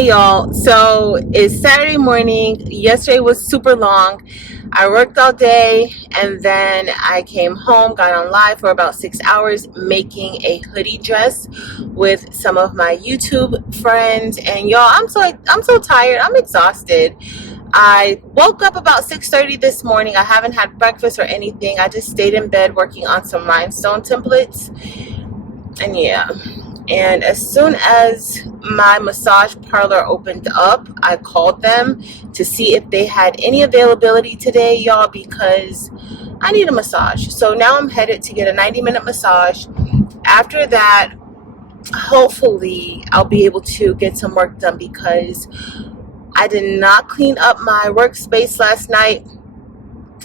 Hey y'all, so it's Saturday morning. Yesterday was super long. I worked all day and then I came home, got on live for about 6 hours making a hoodie dress with some of my YouTube friends. And y'all, I'm so tired. I'm exhausted. I woke up about 6:30 this morning. I haven't had breakfast or anything. I just stayed in bed working on some rhinestone templates. And yeah. And as soon as my massage parlor opened up, I called them to see if they had any availability today, y'all, because I need a massage. So now I'm headed to get a 90-minute massage. After that, hopefully I'll be able to get some work done because I did not clean up my workspace last night.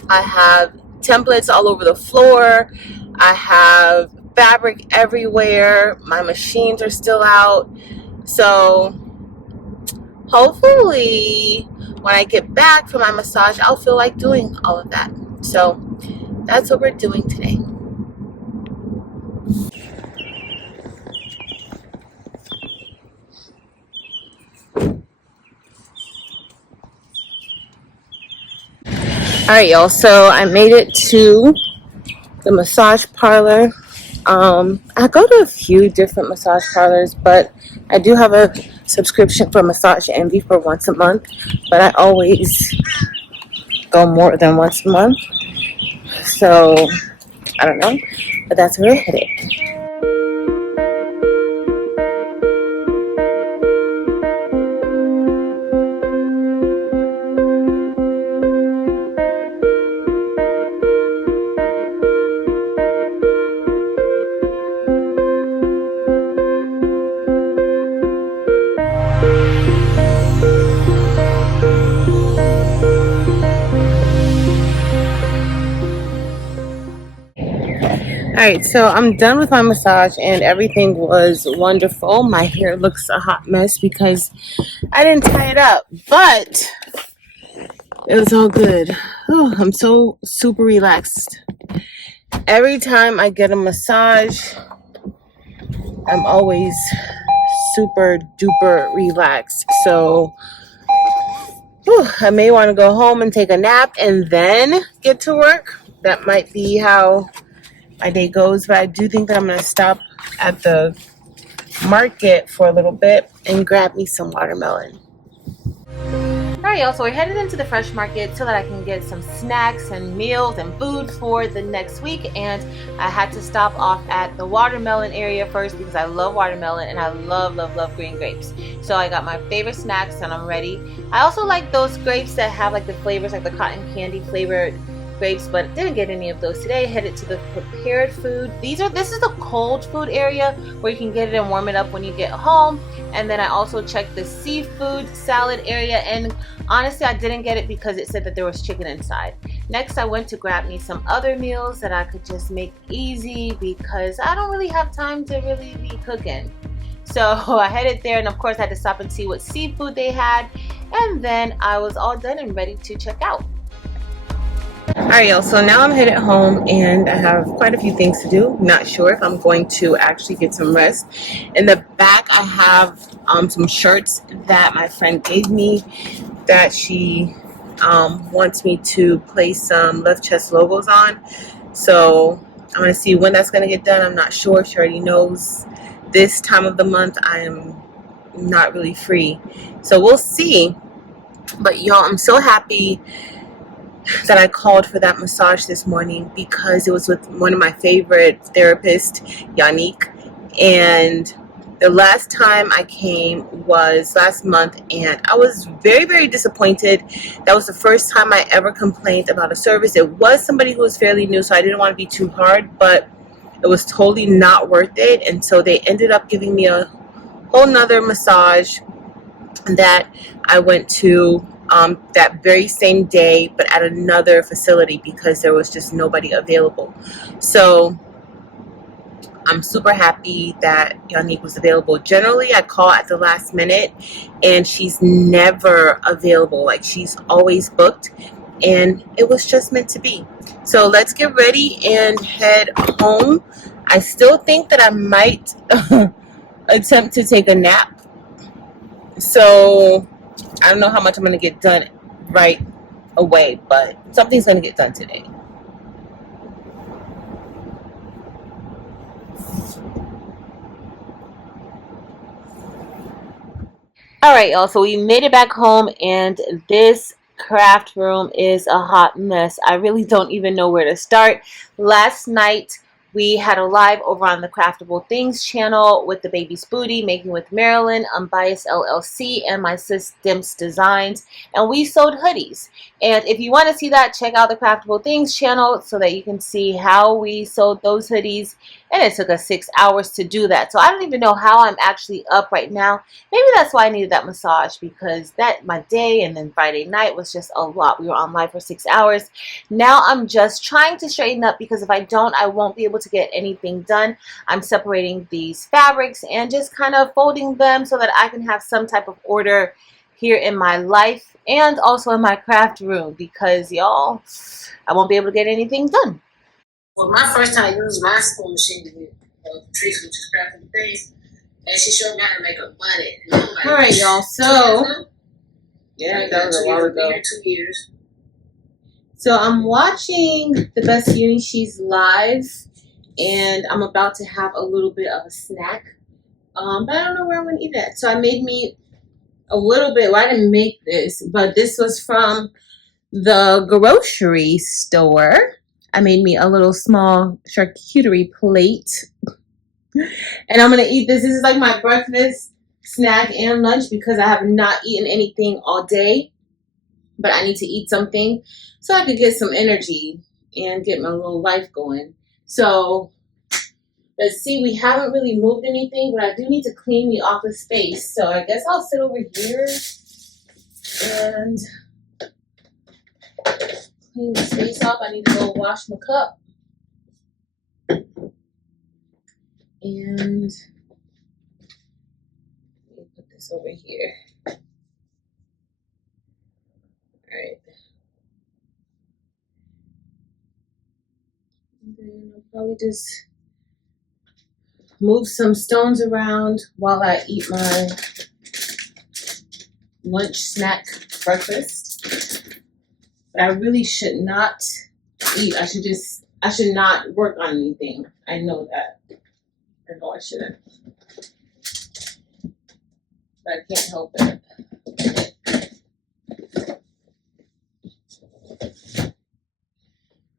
I have templates all over the floor. I have fabric everywhere. My machines are still out. So hopefully when I get back from my massage, I'll feel like doing all of that. So that's what we're doing today. All right, y'all. So I made it to the massage parlor. I go to a few different massage parlors, but I do have a subscription for Massage Envy for once a month, but I always go more than once a month. So I don't know, but that's where we're headed. Alright, so I'm done with my massage and everything was wonderful. My hair looks a hot mess because I didn't tie it up, but it was all good. Oh, I'm so super relaxed. Every time I get a massage, I'm always super duper relaxed. So I may want to go home and take a nap and then get to work. That might be how my day goes, but I do think that I'm going to stop at the market for a little bit and grab me some watermelon. Alright, y'all, so we're headed into the fresh market so that I can get some snacks and meals and food for the next week. And I had to stop off at the watermelon area first because I love watermelon and I love green grapes. So I got my favorite snacks and I'm ready. I also like those grapes that have like the flavors, like the cotton candy flavored grapes, but didn't get any of those today. Headed to the prepared food. This is the cold food area where you can get it and warm it up when you get home. And then I also checked the seafood salad area, and honestly I didn't get it because it said that there was chicken inside. Next I went to grab me some other meals that I could just make easy because I don't really have time to really be cooking. So I headed there, and of course I had to stop and see what seafood they had, and then I was all done and ready to check out. Alright, y'all, so now I'm headed home and I have quite a few things to do. Not sure if I'm going to actually get some rest. In the back I have some shirts that my friend gave me that she wants me to place some left chest logos on. So I'm going to see when that's going to get done. I'm not sure. She already knows this time of the month I am not really free. So we'll see. But y'all, I'm so happy that I called for that massage this morning because it was with one of my favorite therapists, Yannick. And the last time I came was last month, and I was very disappointed. That was the first time I ever complained about a service. It was somebody who was fairly new, so I didn't want to be too hard, but it was totally not worth it. And so they ended up giving me a whole nother massage that I went to that very same day, but at another facility because there was just nobody available. So I'm super happy that Yannick was available. Generally, I call at the last minute and she's never available. Like, she's always booked, and it was just meant to be. So let's get ready and head home. I still think that I might attempt to take a nap So I don't know how much I'm going to get done right away, but something's going to get done today. All right, y'all. So we made it back home, and this craft room is a hot mess. I really don't even know where to start. Last night, we had a live over on the Craftable Things channel with the baby's booty, making with Marilyn, Unbiased LLC, and my sis Dimps Designs, and we sold hoodies. And if you want to see that, check out the Craftable Things channel so that you can see how we sold those hoodies. And it took us 6 hours to do that. So I don't even know how I'm actually up right now. Maybe that's why I needed that massage, because my day and then Friday night was just a lot. We were on live for 6 hours. Now I'm just trying to straighten up, because if I don't, I won't be able to get anything done. I'm separating these fabrics and just kind of folding them so that I can have some type of order here in my life and also in my craft room, because y'all, I won't be able to get anything done. Well, my first time using my spoon machine with Patrice, which is Crafting Things, and she showed me how to make a bunnet. Like, all right, y'all. So, yeah, that was a while ago. 2 years. So I'm watching the Best Uni She's live, and I'm about to have a little bit of a snack. But I don't know where I'm gonna eat it. So I made me a little bit. Well, I didn't make this, but this was from the grocery store. I made me a little small charcuterie plate, and I'm gonna eat this. This is like my breakfast, snack, and lunch, because I have not eaten anything all day. But I need to eat something so I could get some energy and get my little life going. So let's see, we haven't really moved anything, but I do need to clean the office space. So I guess I'll sit over here and clean the space up. I need to go wash my cup. And let me put this over here. Alright. And then I'll probably just move some stones around while I eat my lunch, snack, breakfast. But I really should not eat. I should not work on anything. I know that. I know I shouldn't. But I can't help it.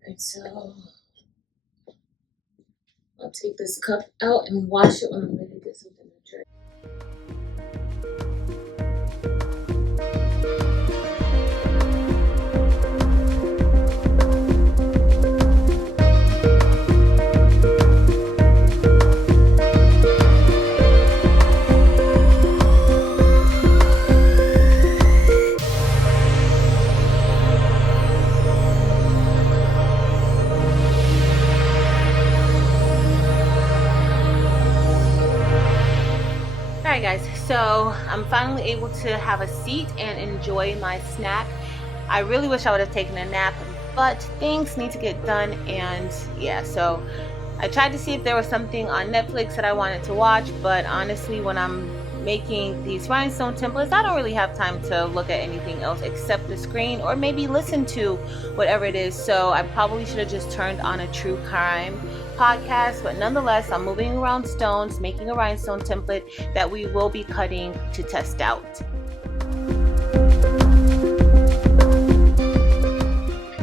And so I'll take this cup out and wash it when I'm ready to get something to drink. Alright guys, so I'm finally able to have a seat and enjoy my snack. I really wish I would have taken a nap, but things need to get done, and yeah, so I tried to see if there was something on Netflix that I wanted to watch, but honestly, when I'm making these rhinestone templates, I don't really have time to look at anything else except the screen, or maybe listen to whatever it is. So I probably should have just turned on a true crime podcast, but nonetheless, I'm moving around stones, making a rhinestone template that we will be cutting to test out.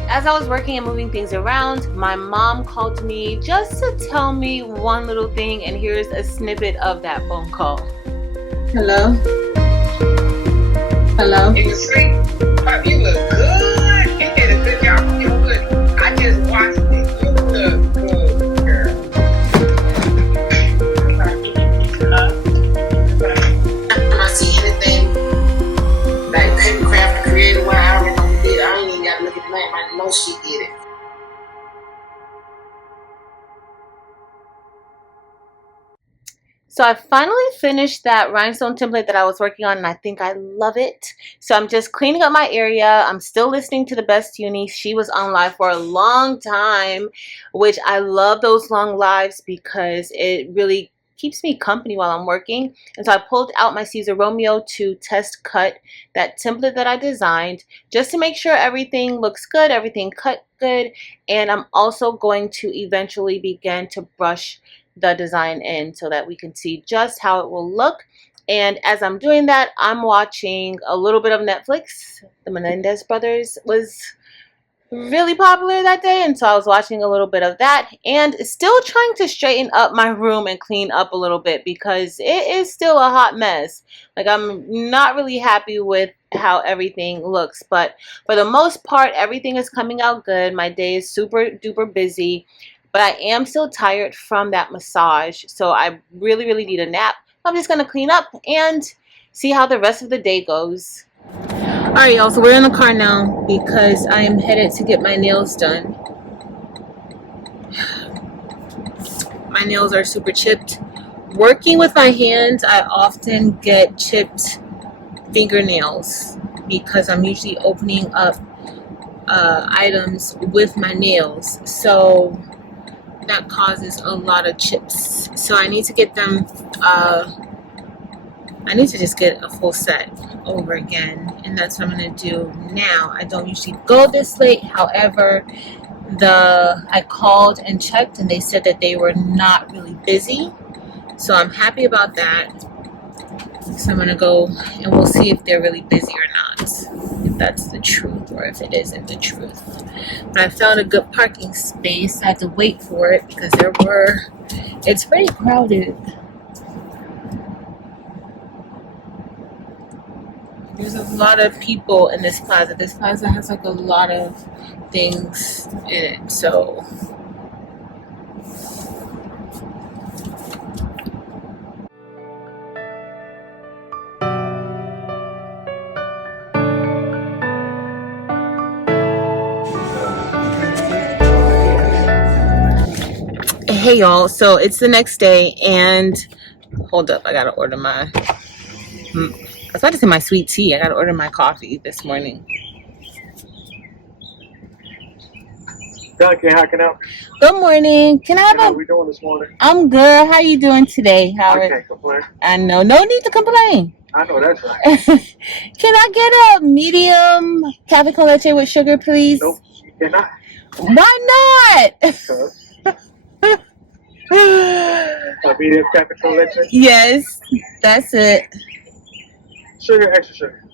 As I was working and moving things around, my mom called me just to tell me one little thing, and here's a snippet of that phone call. Hello? Hello? You can see, you look good. You did a good job. You look good. I just watched it. You look good, girl. I see anything like handcraft or creative, what I already know who did. I ain't even got to look at the name. I know she did it. So I finally finished that rhinestone template that I was working on, and I think I love it. So I'm just cleaning up my area. I'm still listening to the Best Uni. She was on live for a long time, which I love those long lives because it really keeps me company while I'm working. And so I pulled out my Caesar Romeo to test cut that template that I designed just to make sure everything looks good, everything cut good. And I'm also going to eventually begin to brush the design in so that we can see just how it will look. And as I'm doing that, I'm watching a little bit of Netflix. The Menendez brothers was really popular that day, and so I was watching a little bit of that and still trying to straighten up my room and clean up a little bit because it is still a hot mess. Like, I'm not really happy with how everything looks, but for the most part everything is coming out good. My day is super duper busy, but I am still tired from that massage, so I really need a nap. I'm just gonna clean up and see how the rest of the day goes. Alright, y'all, so we're in the car now because I am headed to get my nails done. My nails are super chipped. Working with my hands, I often get chipped fingernails because I'm usually opening up items with my nails. So that causes a lot of chips. So I need to get them, I need to just get a full set over again, and that's what I'm gonna do now. I don't usually go this late, however, I called and checked and they said that they were not really busy, so I'm happy about that. So I'm gonna go and we'll see if they're really busy or not, if that's the truth or if it isn't the truth. But I found a good parking space. I had to wait for it because it's pretty crowded. There's a lot of people in this plaza. This plaza has like a lot of things in it, so hey y'all, so it's the next day and hold up, I gotta order my I was about to say my sweet tea. I gotta order my coffee this morning. Okay, how can I help you? Good morning. Can I have How are we doing this morning? I'm good. How you doing today, Howard? I can't complain. I know. No need to complain. I know that's right. Can I get a medium cafe con leche with sugar, please? Nope, you cannot. Why not? A medium cafe con leche? Yes, that's it. Sugar, extra sugar.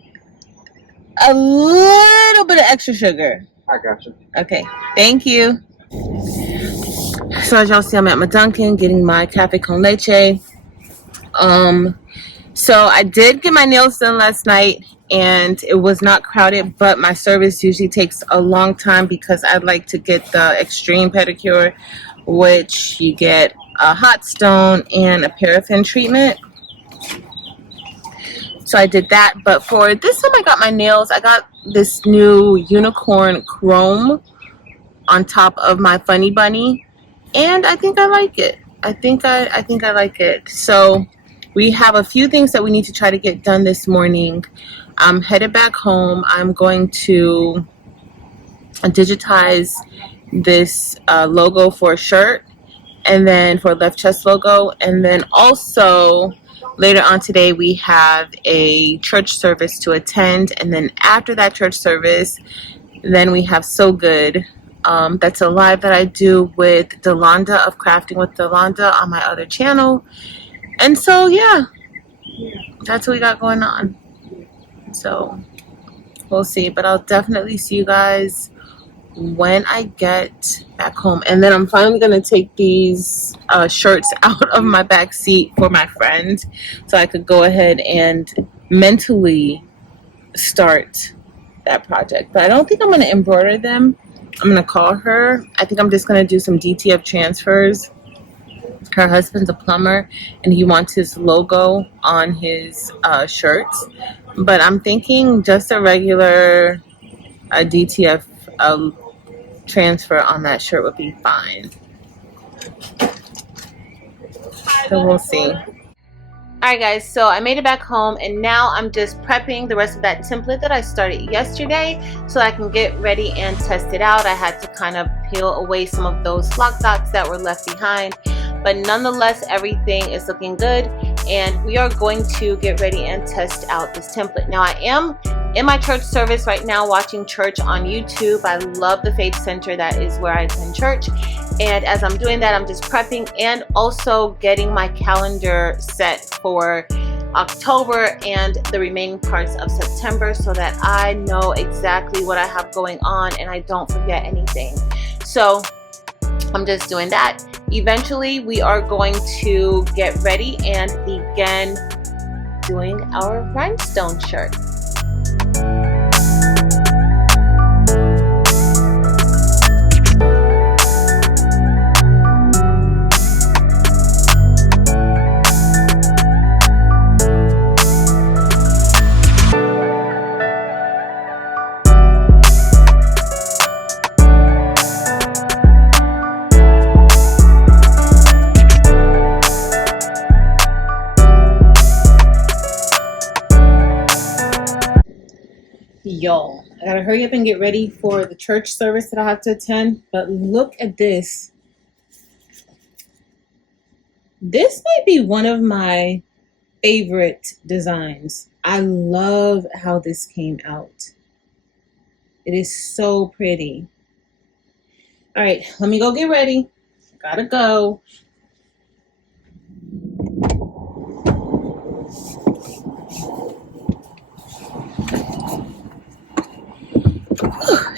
A little bit of extra sugar. I got you. Okay, thank you. So as y'all see, I'm at my Dunkin' getting my cafe con leche. So I did get my nails done last night and it was not crowded, but my service usually takes a long time because I'd like to get the extreme pedicure, which you get a hot stone and a paraffin treatment. So I did that, but for this time I got my nails, I got this new unicorn chrome on top of my funny bunny, and I think I like it. I think I like it. So we have a few things that we need to try to get done this morning. I'm headed back home. I'm going to digitize this logo for a shirt, and then for a left chest logo, and then also later on today we have a church service to attend, and then after that church service then we have So Good. That's a live that I do with Delonda of Crafting with Delonda on my other channel. And so yeah, that's what we got going on. So we'll see, but I'll definitely see you guys when I get back home. And then I'm finally gonna take these shirts out of my back seat for my friend so I could go ahead and mentally start that project. But I don't think I'm gonna embroider them. I'm gonna call her. I think I'm just gonna do some DTF transfers. Her husband's a plumber and he wants his logo on his shirts, but I'm thinking just a regular DTF transfer on that shirt would be fine. So we'll see. Alright guys, so I made it back home and now I'm just prepping the rest of that template that I started yesterday so I can get ready and test it out. I had to kind of peel away some of those flock dots that were left behind. but nonetheless, everything is looking good, and we are going to get ready and test out this template. Now, I am in my church service right now watching church on YouTube. I love the Faith Center. That is where I attend church. And as I'm doing that, I'm just prepping and also getting my calendar set for October and the remaining parts of September so that I know exactly what I have going on and I don't forget anything. So I'm just doing that. Eventually, we are going to get ready and begin doing our rhinestone shirt. Y'all, I gotta hurry up and get ready for the church service that I have to attend, but look at this. This might be one of my favorite designs. I love how this came out. It is so pretty. All right, let me go get ready. Gotta go.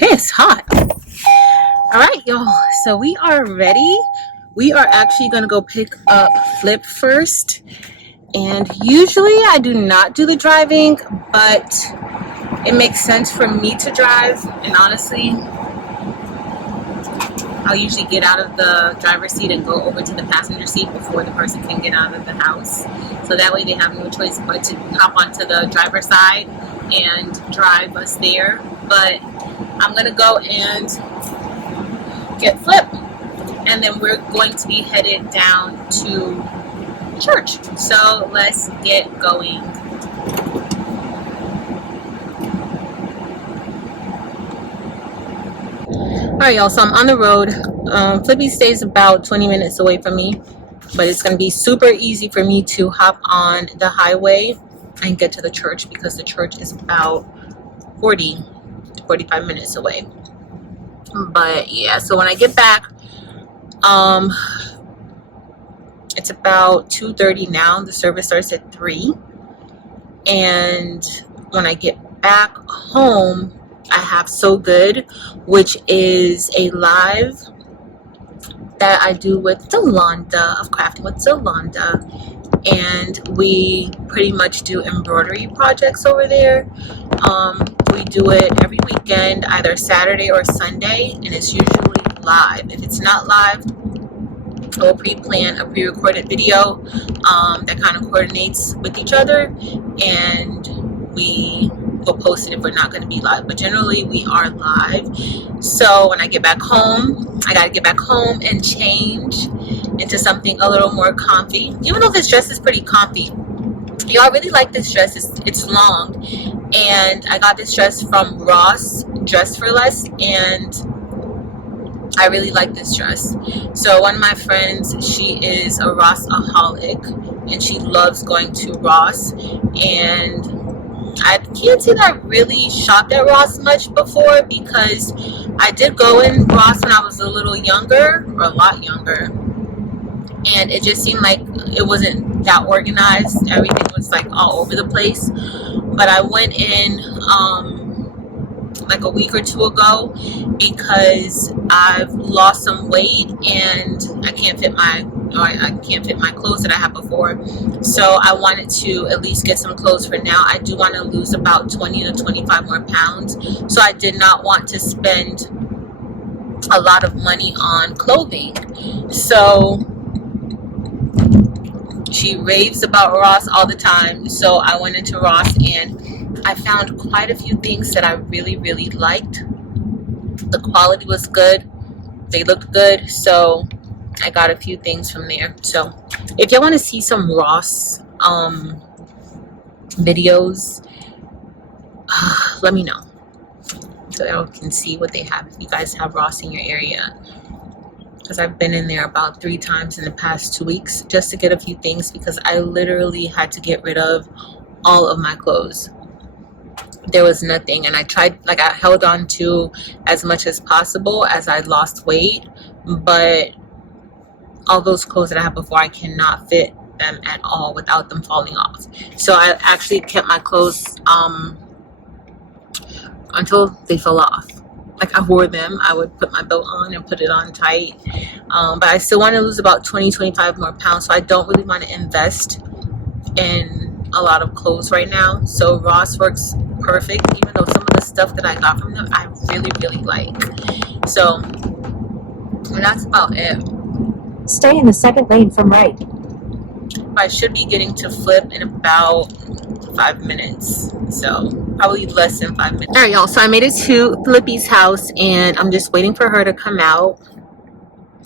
It's hot. All right, y'all. So we are ready. We are actually going to go pick up Flip first. And usually I do not do the driving, but it makes sense for me to drive. And honestly, I'll usually get out of the driver's seat and go over to the passenger seat before the person can get out of the house. So that way they have no choice but to hop onto the driver's side and drive us there. But I'm going to go and get Flip. And then we're going to be headed down to church. So let's get going. Alright, y'all, so I'm on the road. Flippy stays about 20 minutes away from me, but it's going to be super easy for me to hop on the highway and get to the church because the church is about 40 to 45 minutes away. But yeah, so when I get back, it's about 2:30 now. The service starts at 3. And when I get back home, I have So Good, which is a live that I do with Delonda of Crafting with Delonda. And we pretty much do embroidery projects over there. We do it every weekend, either Saturday or Sunday, and it's usually live. If it's not live, we'll pre-plan a pre-recorded video that kind of coordinates with each other, and we will post it if we're not going to be live. But generally, we are live. So when I get back home, I got to get back home and change into something a little more comfy. Even though this dress is pretty comfy, y'all, I really like this dress. It's long, and I got this dress from Ross Dress for Less, and I really like this dress. So one of my friends, she is a Ross-aholic, and she loves going to Ross. And I can't say that I really shopped at Ross much before, because I did go in Ross when I was a little younger, or a lot younger, and it just seemed like it wasn't that organized. Everything was like all over the place. But I went in like a week or two ago because I've lost some weight and I can't fit my clothes that I had before. So I wanted to at least get some clothes for now. I do want to lose about 20 to 25 more pounds. So I did not want to spend a lot of money on clothing. So she raves about Ross all the time. So I went into Ross and I found quite a few things that I really, really liked. The quality was good. They looked good. So I got a few things from there. So if y'all want to see some Ross videos, let me know so y'all can see what they have if you guys have Ross in your area. because I've been in there about 3 times in the past 2 weeks just to get a few things, because I literally had to get rid of all of my clothes. There was nothing, and I tried, like, I held on to as much as possible as I lost weight, but all those clothes that I had before, I cannot fit them at all without them falling off. So I actually kept my clothes until they fell off. Like, I wore them, I would put my belt on and put it on tight, but I still want to lose about 20-25 more pounds, so I don't really want to invest in a lot of clothes right now. So Ross works perfect, even though some of the stuff that I got from them I really like. So that's about it. Stay in the second lane from right. I should be getting to Flip in about 5 minutes, so probably less than 5 minutes. All right, y'all, so I made it to Flippy's house, and I'm just waiting for her to come out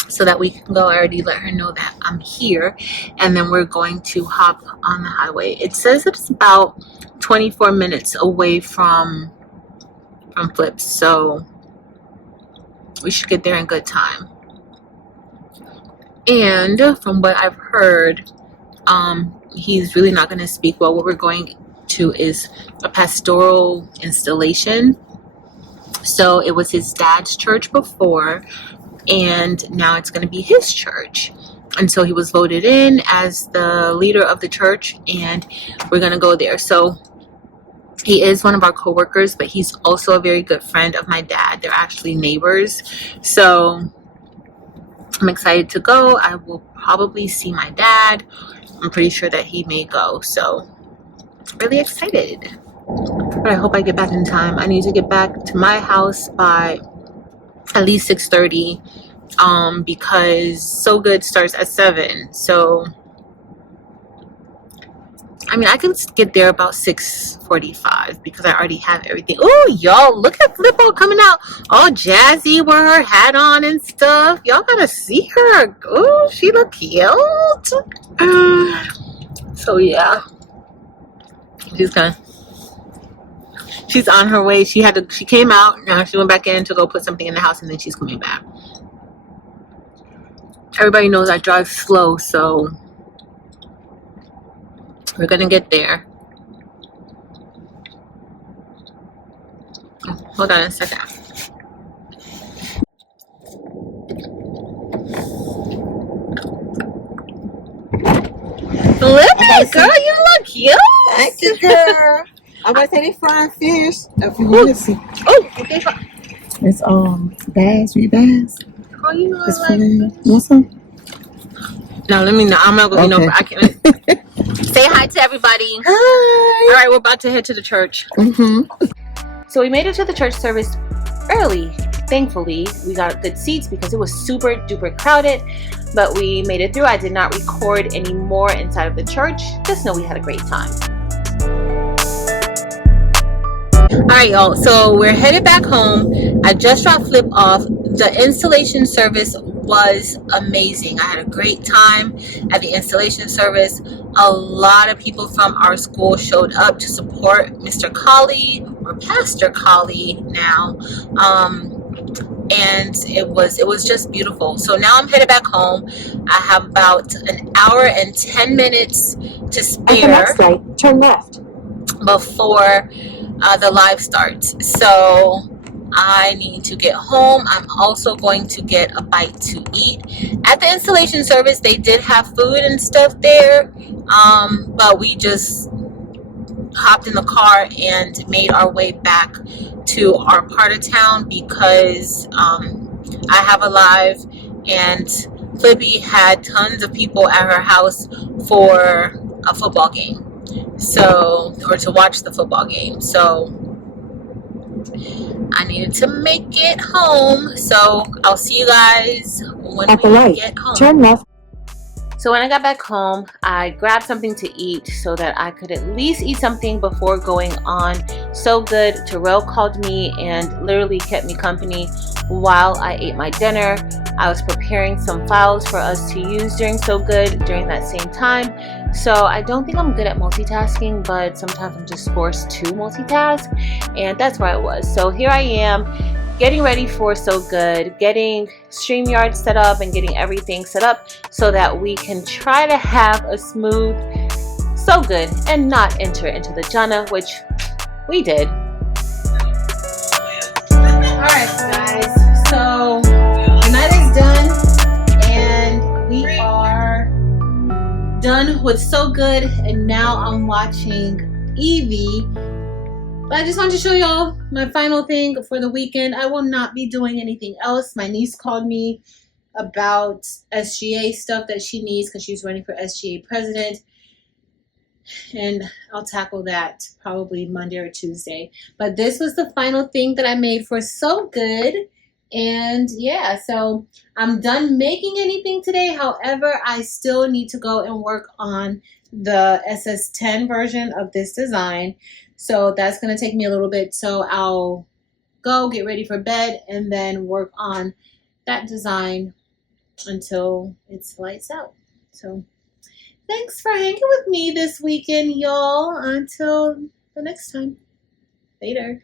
so that we can go. I already let her know that I'm here, and then we're going to hop on the highway. It says it's about 24 minutes away from Flip's, so we should get there in good time. And from what I've heard, he's really not going to speak well. What we're going to is a pastoral installation. So it was his dad's church before, and now it's going to be his church. And so he was voted in as the leader of the church, and we're going to go there. So he is one of our co-workers, but he's also a very good friend of my dad. They're actually neighbors. So I'm excited to go. I will probably see my dad. I'm pretty sure that he may go. So really excited. But I hope I get back in time. I need to get back to my house by at least 6:30, because So Good starts at 7. So I mean, I can get there about 6:45 because I already have everything. Oh, y'all, look at Flippo coming out all jazzy with her hat on and stuff. Y'all gotta see her. Oh, she look cute. So yeah, she's on her way. She came out. Now she went back in to go put something in the house, and then she's coming back. Everybody knows I drive slow, so we're gonna get there. Oh, hold on a second. Lily, girl, you look cute. Thank you, girl. I'm gonna say they frying fish. If you want to see, Oh, okay. it's bass, bass. Oh, you know, It's like, filet. You want some? no, let me know. I'm not gonna be Okay. I can't. Say hi to everybody. Hi. All right, we're about to head to the church. So we made it to the church service early. Thankfully, we got good seats because it was super duper crowded, but we made it through. I did not record any more inside of the church. Just know we had a great time. Alright, y'all, so we're headed back home. I just dropped Flip off. The installation service was amazing. I had a great time at the installation service. A lot of people from our school showed up to support Mr. Colley, or Pastor Colley now, and it was just beautiful. So now I'm headed back home. I have about an hour and 10 minutes to At the spare next light, turn left. before the live starts. So I need to get home. I'm also going to get a bite to eat. At the installation service, they did have food and stuff there, but we just hopped in the car and made our way back to our part of town because I have a live, and Flippy had tons of people at her house for a football game, or to watch the football game. So I needed to make it home. So I'll see you guys when At the we light, get home. turn left. So when I got back home, I grabbed something to eat so that I could at least eat something before going on So Good. Terrell called me and literally kept me company while I ate my dinner. I was preparing some files for us to use during So Good during that same time. So I don't think I'm good at multitasking, but sometimes I'm just forced to multitask, and that's where I was. So here I am getting ready for So Good, getting StreamYard set up and getting everything set up so that we can try to have a smooth So Good and not enter into the jhana, which we did. Alright guys, so the night is done and we are done with So Good, and now I'm watching Evie. But I just wanted to show y'all my final thing for the weekend. I will not be doing anything else. My niece called me about SGA stuff that she needs because she's running for SGA president. And I'll tackle that probably Monday or Tuesday. But this was the final thing that I made for So Good. And yeah, so I'm done making anything today. However, I still need to go and work on the SS10 version of this design. So that's going to take me a little bit. So I'll go get ready for bed and then work on that design until it's lights out. So thanks for hanging with me this weekend, y'all. Until the next time. Later.